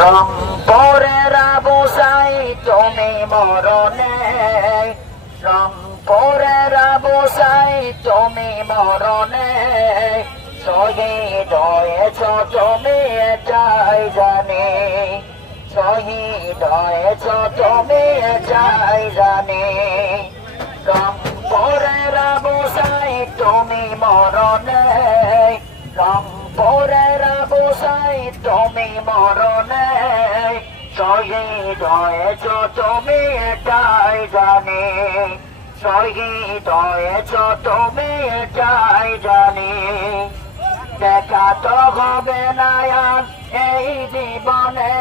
রংপুরের আবু সাঈদ তুমি মরণে, রংপুরের আবু সাঈদ তুমি মরণে শহীদ হয়েছ তুমি এটাই জানি, শহীদ হয়েছ তুমি এটাই জানি। রংপুরের আবু সাঈদ তুমি মরণে, রংপুরের আবু সাঈদ তুমি মরণে শহীদ হয়েছ তুমি এটাই জানি, শহীদ হয়েছ তুমি এটাই জানি। দেখা তো হবে না আর এই জীবনে,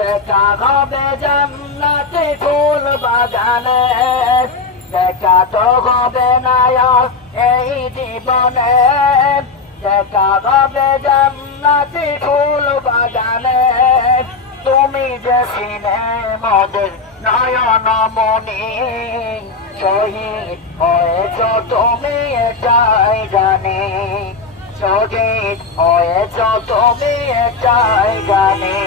দেখা হবে জান্নাতে ফুল বাগানে, দেখা তো হবে না আর এই জীবনে, দেখা হবে জান্নাতে ফুল বাগানে। তুমি যে সিনে মদের নয়ন মনি শহীদ হয়েছ তুমি এটাই জানি, শহীদ হয়েছ তুমি এটাই জানি।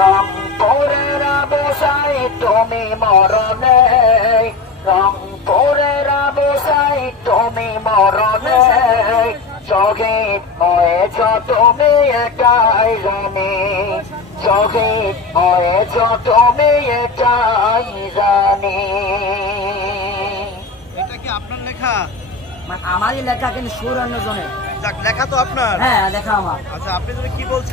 রংপুরের আবু সাঈদ তুমি মরণে, রংপুরের আবু সাঈদ তুমি মরণে শহীদ হয়েছ তুমি এটাই জানি, শহীদ হয়েছ তুমি এটাই জানি। এটা কি আপনার লেখা? আমারই লেখা, কিন্তু সুর অন্য জনের। যাক, লেখা তো আপনার। হ্যাঁ, লেখা আমার। আচ্ছা, আপনি তুমি কি বলছেন?